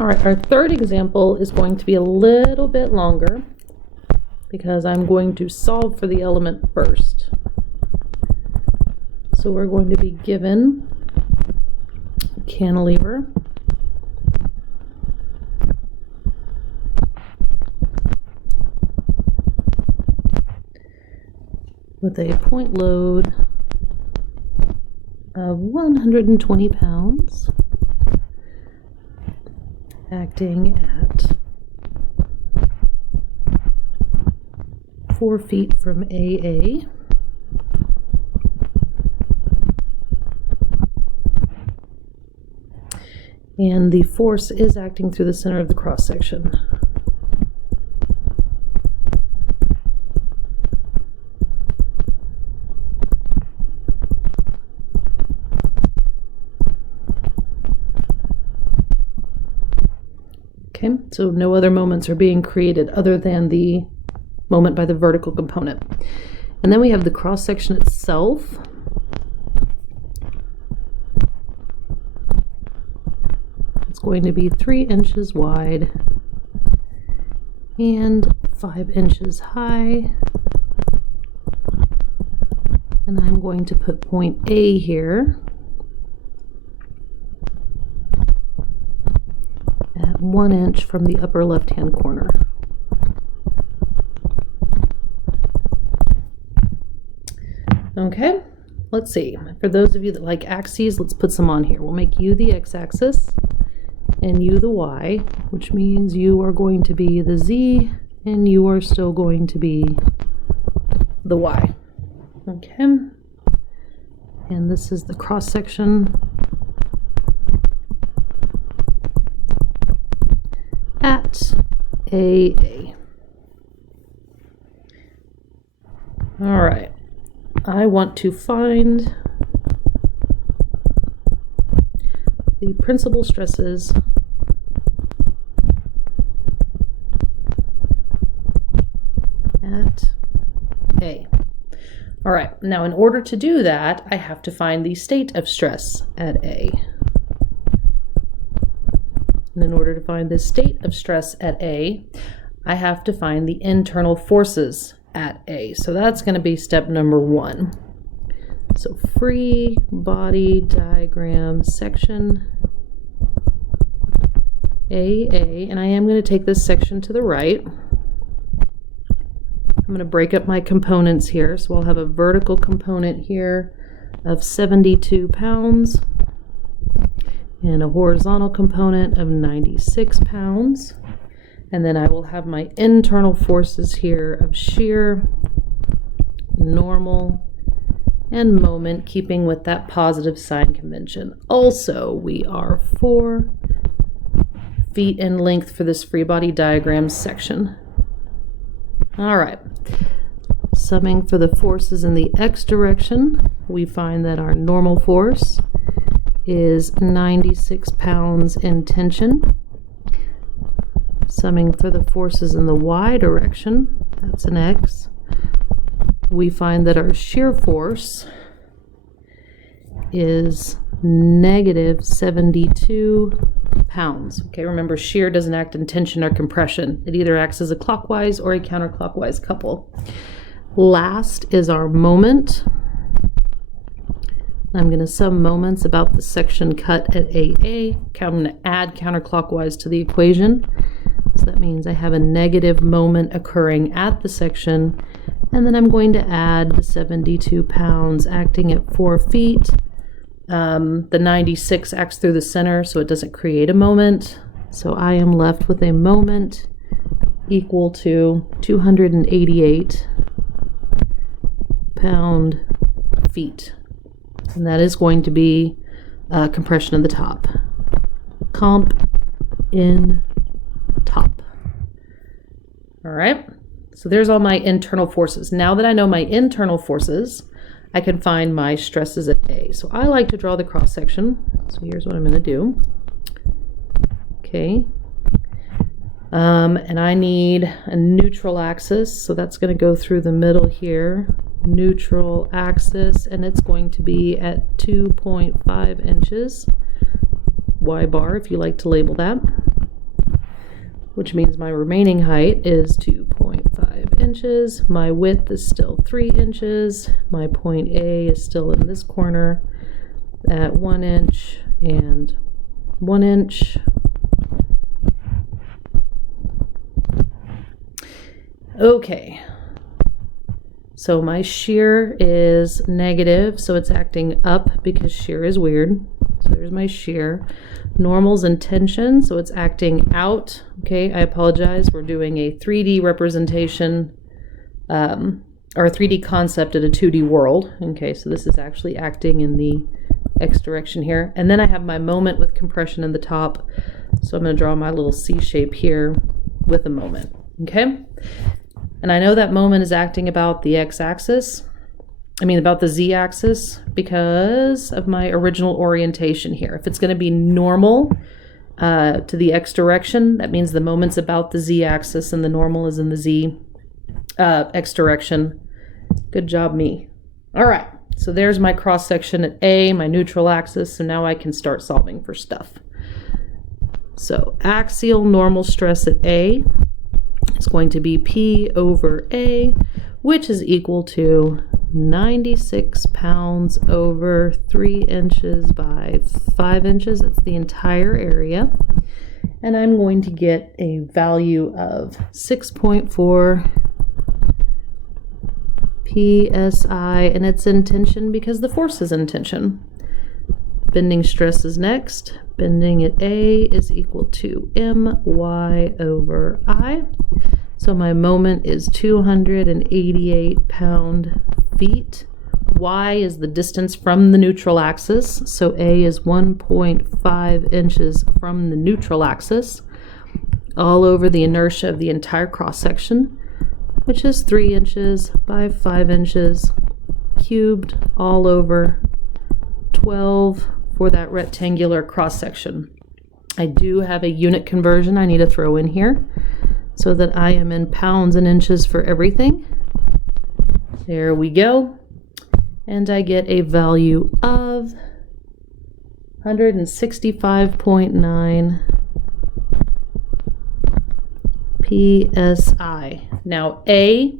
All right, our third example is going to be a little bit longer because I'm going to solve for the element first. So we're going to be given a cantilever with a point load of 120 pounds acting at 4 feet from AA. And the force is acting through the center of the cross section. Okay, so no other moments are being created other than the moment by the vertical component. And then we have the cross section itself. It's going to be 3 inches wide and 5 inches high. And I'm going to put point A here at 1 inch from the upper left-hand corner. Okay, let's see. For those of you that like axes, let's put some on here. We'll make you the x-axis and you the y, which means you are going to be the z and you are still going to be the y. Okay, and this is the cross section at AA. All right, I want to find the principal stresses at A. All right, now in order to do that, I have to find the state of stress at A. And in order to find the state of stress at A, I have to find the internal forces at A. So that's going to be step number 1. So free body diagram section AA, and I am going to take this section to the right. I'm going to break up my components here. So I'll have a vertical component here of 72 pounds and a horizontal component of 96 pounds. And then I will have my internal forces here of shear, normal, and moment, keeping with that positive sign convention. Also, we are 4 feet in length for this free body diagram section. All right, summing for the forces in the x direction, we find that our normal force is 96 pounds in tension. Summing for the forces in the y direction, that's an x, we find that our shear force is negative 72 pounds. Okay, remember shear doesn't act in tension or compression. It either acts as a clockwise or a counterclockwise couple. Last is our moment. I'm going to sum moments about the section cut at AA. I'm going to add counterclockwise to the equation. So that means I have a negative moment occurring at the section, and then I'm going to add the 72 pounds acting at 4 feet. The 96 acts through the center, so it doesn't create a moment. So I am left with a moment equal to 288 pound-feet. And that is going to be compression of the top. Comp in top. All right, so there's all my internal forces. Now that I know my internal forces, I can find my stresses at A. So I like to draw the cross section. So here's what I'm going to do. Okay. And I need a neutral axis. So that's going to go through the middle here. Neutral axis, and it's going to be at 2.5 inches. Y bar, if you like to label that. which means my remaining height is 2.5 inches. My width is still 3 inches. My point A is still in this corner at 1 inch and 1 inch. Okay, so my shear is negative, so it's acting up because shear is weird. So there's my shear. Normal's in tension, so it's acting out. Okay, I apologize. We're doing a 3D representation or a 3D concept in a 2D world. Okay, so this is actually acting in the X direction here. And then I have my moment with compression in the top. So I'm going to draw my little C shape here with a moment. Okay, and I know that moment is acting about the x-axis. About the z-axis because of my original orientation here. If it's going to be normal to the x direction, that means the moment's about the z-axis and the normal is in the x direction. Good job, me. All right, so there's my cross section at A, my neutral axis. So now I can start solving for stuff. So axial normal stress at A is going to be P over A, which is equal to 96 pounds over 3 inches by 5 inches. That's the entire area. And I'm going to get a value of 6.4 psi, and it's in tension because the force is in tension. Bending stress is next. Bending at A is equal to my over I. So my moment is 288 pound-feet. Y is the distance from the neutral axis. So A is 1.5 inches from the neutral axis, all over the inertia of the entire cross-section, which is 3 inches by 5 inches cubed all over 12 for that rectangular cross-section. I do have a unit conversion I need to throw in here, so that I am in pounds and inches for everything. There we go. And I get a value of 165.9 psi. Now A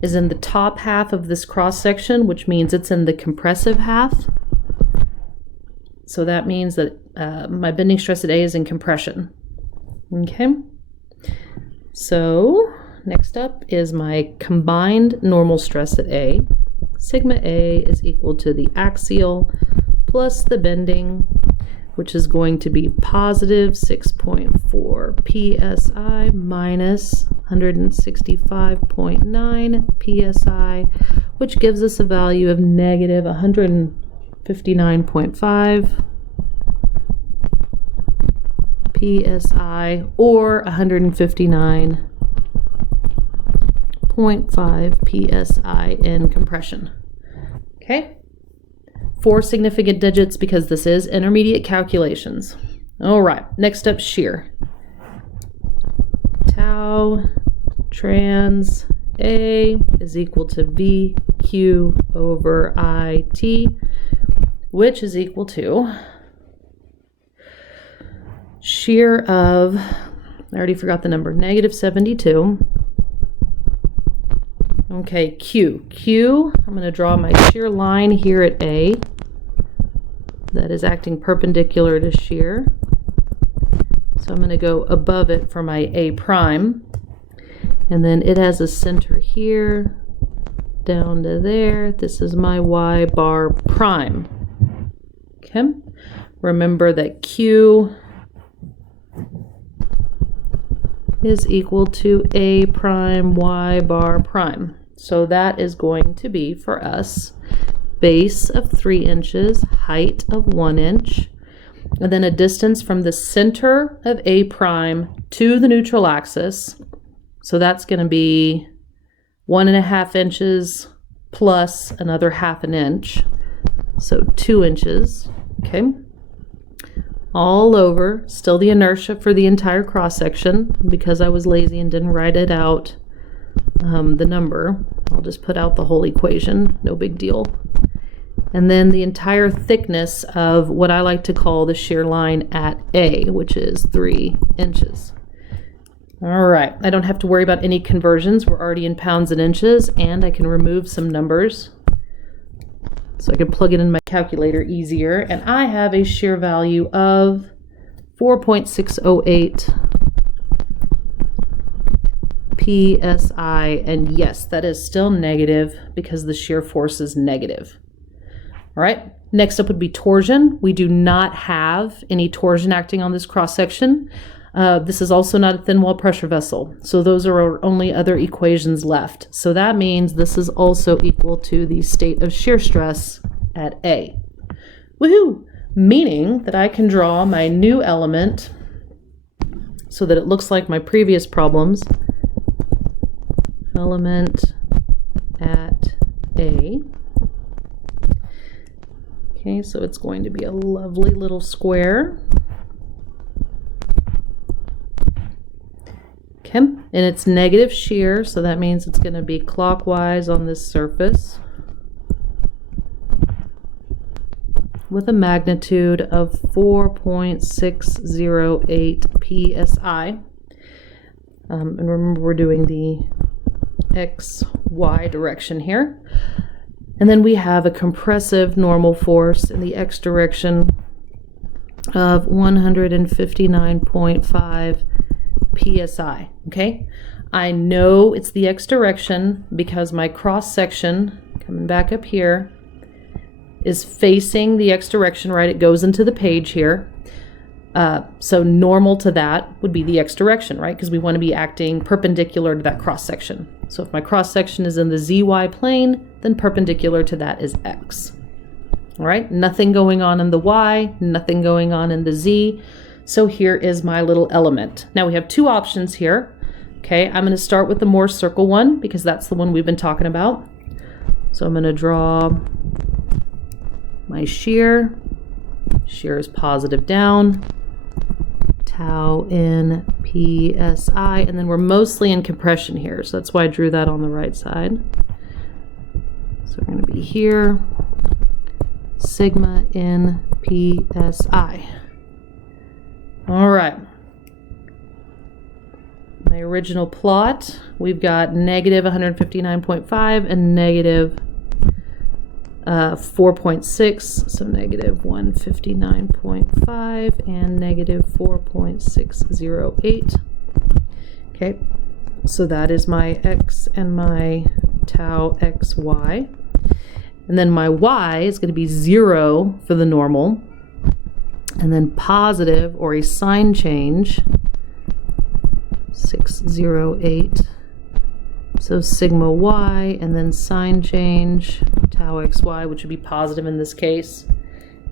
is in the top half of this cross section, which means it's in the compressive half. So that means that my bending stress at A is in compression. Okay. So next up is my combined normal stress at A. Sigma A is equal to the axial plus the bending, which is going to be positive 6.4 psi minus 165.9 psi, which gives us a value of negative 159.5 psi, or 159.5 psi in compression. Okay, 4 significant digits because this is intermediate calculations. All right, next up, shear. Tau trans A is equal to VQ over IT, which is equal to shear of, I already forgot the number, negative 72. Okay, Q. I'm going to draw my shear line here at A that is acting perpendicular to shear. So I'm going to go above it for my A prime. And then it has a center here, down to there. This is my Y bar prime. Okay, remember that Q is equal to A prime Y bar prime. So that is going to be for us base of 3 inches, height of 1 inch, and then a distance from the center of A prime to the neutral axis. So that's going to be 1.5 inches plus another 1/2 inch. So 2 inches. Okay. All over, still the inertia for the entire cross section. Because I was lazy and didn't write it out, the number, I'll just put out the whole equation, no big deal. And then the entire thickness of what I like to call the shear line at A, which is 3 inches. All right, I don't have to worry about any conversions. We're already in pounds and inches, and I can remove some numbers. So I can plug it in my calculator easier, and I have a shear value of 4.608 PSI, and yes, that is still negative because the shear force is negative. All right, next up would be torsion. We do not have any torsion acting on this cross-section. This is also not a thin wall pressure vessel, so those are our only other equations left. So that means this is also equal to the state of shear stress at A. Woohoo! Meaning that I can draw my new element so that it looks like my previous problems. Element at A. Okay, so it's going to be a lovely little square. Okay, and it's negative shear, so that means it's going to be clockwise on this surface with a magnitude of 4.608 psi. And remember, we're doing the XY direction here. And then we have a compressive normal force in the X direction of 159.5 psi. Okay, I know it's the X direction because my cross section, coming back up here, is facing the X direction, right? It goes into the page here. So normal to that would be the X direction, right? Because we want to be acting perpendicular to that cross section. So if my cross section is in the ZY plane, then perpendicular to that is X. All right, nothing going on in the Y, nothing going on in the Z. So here is my little element. Now we have two options here. Okay, I'm going to start with the Mohrs Circle one because that's the one we've been talking about. So I'm going to draw my shear. Shear is positive down. Tau in PSI, and then we're mostly in compression here, so that's why I drew that on the right side. So we're going to be here, sigma in PSI. All right. My original plot, we've got negative 159.5 and negative 4.6, so negative 159.5 and negative 4.608. Okay, so that is my X and my tau XY. And then my Y is going to be 0 for the normal, and then positive or a sign change, 608. So sigma Y, and then sign change, tau XY, which would be positive in this case.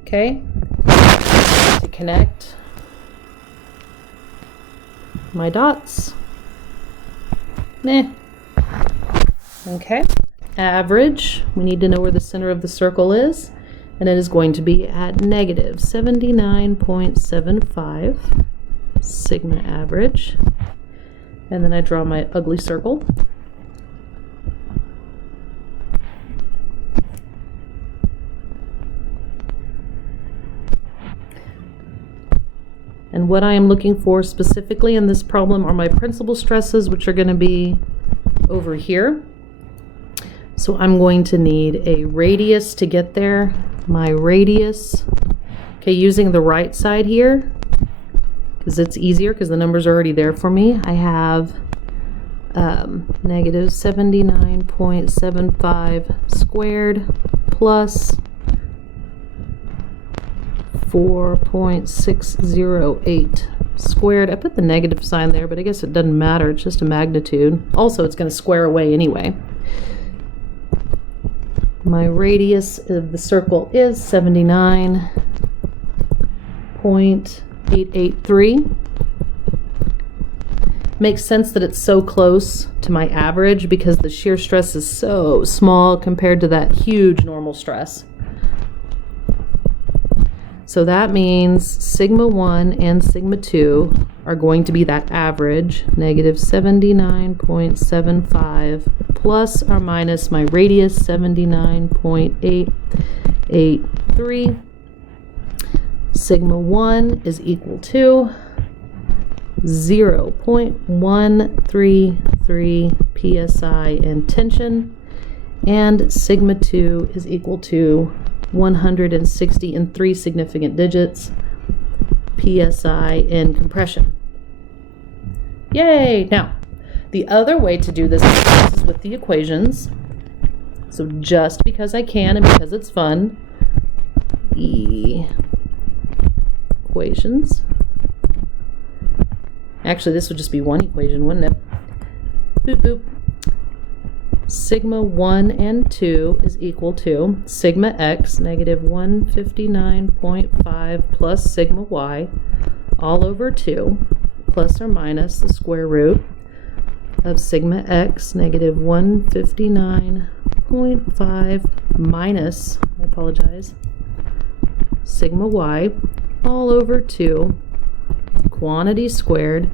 Okay, to connect my dots. Okay, average, we need to know where the center of the circle is, and it is going to be at negative 79.75 sigma average. And then I draw my ugly circle. And what I am looking for specifically in this problem are my principal stresses, which are going to be over here. So I'm going to need a radius to get there. My radius, okay, using the right side here, because it's easier because the numbers are already there for me. I have negative 79.75 squared plus 4.608 squared. I put the negative sign there, but I guess it doesn't matter. It's just a magnitude. Also, it's going to square away anyway. My radius of the circle is 79.883. Makes sense that it's so close to my average because the shear stress is so small compared to that huge normal stress. So that means sigma 1 and sigma 2 are going to be that average, negative 79.75 plus or minus my radius, 79.883. Sigma 1 is equal to 0.133 psi in tension, and sigma 2 is equal to 160 in 3 significant digits psi in compression. Yay! Now, the other way to do this is with the equations. So just because I can and because it's fun, equations. Actually, this would just be one equation, wouldn't it? Boop, boop. Sigma 1 and 2 is equal to sigma x, negative 159.5 plus sigma y, all over 2, plus or minus the square root of sigma x, negative 159.5 minus, I apologize, sigma y, all over 2, quantity squared,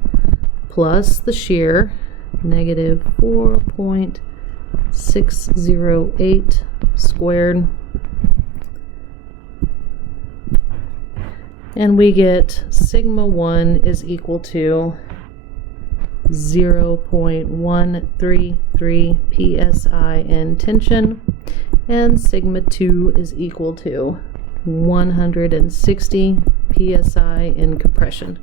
plus the shear, negative 4.608 squared, and we get sigma 1 is equal to 0.133 psi in tension, and sigma 2 is equal to 160 psi in compression.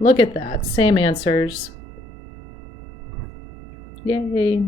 Look at that, same answers. Yay!